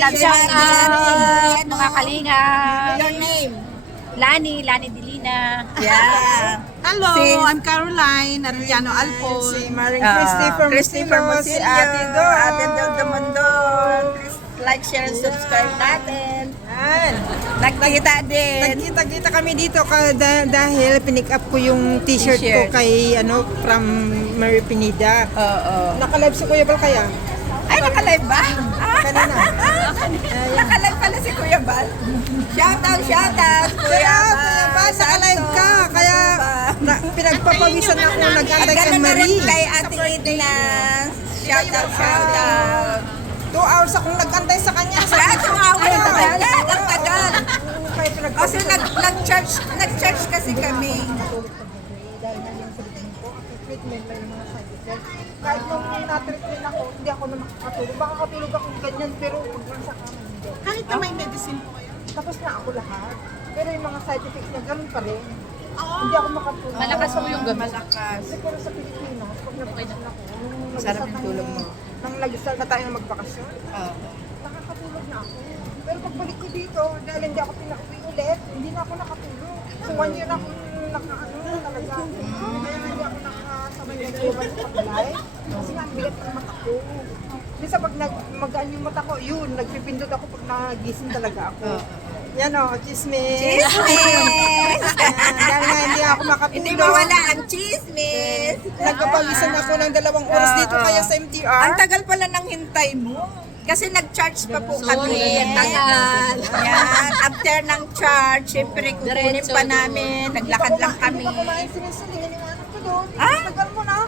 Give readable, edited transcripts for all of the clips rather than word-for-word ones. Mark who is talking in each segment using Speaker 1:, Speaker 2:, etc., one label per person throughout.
Speaker 1: shout out mga kalinga.
Speaker 2: Your name?
Speaker 1: Lani Dilina.
Speaker 2: Yeah.
Speaker 3: Hello,
Speaker 2: Si-
Speaker 3: I'm Caroline Arellano Alpon.
Speaker 2: Si Maring Christy Fermosillo, si Ate Do, Ate Del Mundo. Please like, share, and subscribe natin. Nagkita din.
Speaker 3: Nagkita-kita kami dito dahil pinick up ko yung t-shirt ko
Speaker 2: T-shirt.
Speaker 3: kay from Mary Pineda.
Speaker 2: Oo.
Speaker 3: Naka-live si Kuya Bal kaya?
Speaker 2: Ay, naka-live ba?
Speaker 3: Kanina.
Speaker 2: Naka-live pala si Kuya Bal. Shout out, Kuya Bal.
Speaker 3: Naka-live ka. Kaya pinagpapawisan ako nag-antay kay
Speaker 2: Gano'n na rin
Speaker 3: Marie.
Speaker 2: kay Ate Edna. Shout out.
Speaker 3: 2 hours akong nag-antay sa kanya.
Speaker 2: Kaya tumawa na talaga. Ang tagal.
Speaker 3: Kaya
Speaker 2: Kasi nag-church kasi kami.
Speaker 3: dahil nandiyan sa tingin ko, ang treatment may mga side effects. Kahit nung na-treatment ako, hindi ako na makakatulog. Baka katulog ako ganyan, pero pag nasa kama hindi.
Speaker 4: Kahit na may medicine po kayo.
Speaker 3: Tapos na ako lahat. Pero yung mga side effects niya, ganun pa rin. Hindi ako makatulog.
Speaker 1: Malakas po yung gamot.
Speaker 2: Malakas.
Speaker 3: Siguro sa Pilipinas, pag nabuksan ako, nung
Speaker 2: Sarap
Speaker 3: nag-isa
Speaker 2: yung tulog mo.
Speaker 3: Nang nag-start na tayo magbakasyon,
Speaker 2: Oo.
Speaker 3: nakakatulog na ako. Pero pagbalik ko dito, dahil hindi ako pinauwi ulit, hindi na ako nakatulog. So 1 year ako naka-ano talaga. Kaya hindi ako nakasabay ng iwan sa pag-live. Kasi nga, ang bigat ng mata ko. Minsan pag magaan yung mata ko, yun, nagpipindot ako pag nagising talaga ako. Yan o, chismis.
Speaker 2: Chismis!
Speaker 3: Dahil nga hindi ako makatulog.
Speaker 2: Hindi mawala ang chismis.
Speaker 3: Nagpapawisan ako ng 2 oras dito kaya sa MTR.
Speaker 2: Ang tagal pala ng hintay mo. Kasi nag-charge pa po kami.
Speaker 1: Sorry, ang tagal.
Speaker 2: Yan, after ng charge, syempre kukunin
Speaker 1: Diretso
Speaker 2: pa
Speaker 1: doon.
Speaker 2: namin. Naglakad lang kami.
Speaker 3: Hindi pa kumain sinisilingin yung anak ko doon.
Speaker 2: Ah?
Speaker 3: Tagal mo na.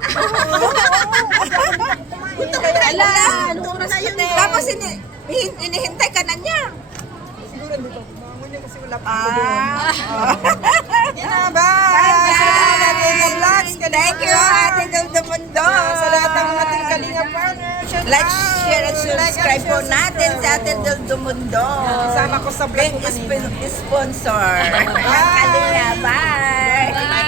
Speaker 1: Ala, anong oras na yun?
Speaker 2: Tapos inihintay ka na niya.
Speaker 3: Siguro dito. Bangon niya kasi wala pa ako doon. Yan na,
Speaker 2: Bye!
Speaker 3: Vlogs.
Speaker 2: Thank you, Ate Del Mundo.
Speaker 3: Sa lahat ng ating Kalinga partners. shout
Speaker 2: Like,
Speaker 3: out.
Speaker 2: share, and subscribe po
Speaker 3: share,
Speaker 2: natin sa Ate Del Mundo.
Speaker 3: Kasama ko sa vlog
Speaker 2: Big
Speaker 3: ko kanina.
Speaker 2: sponsor. Kalinga, bye!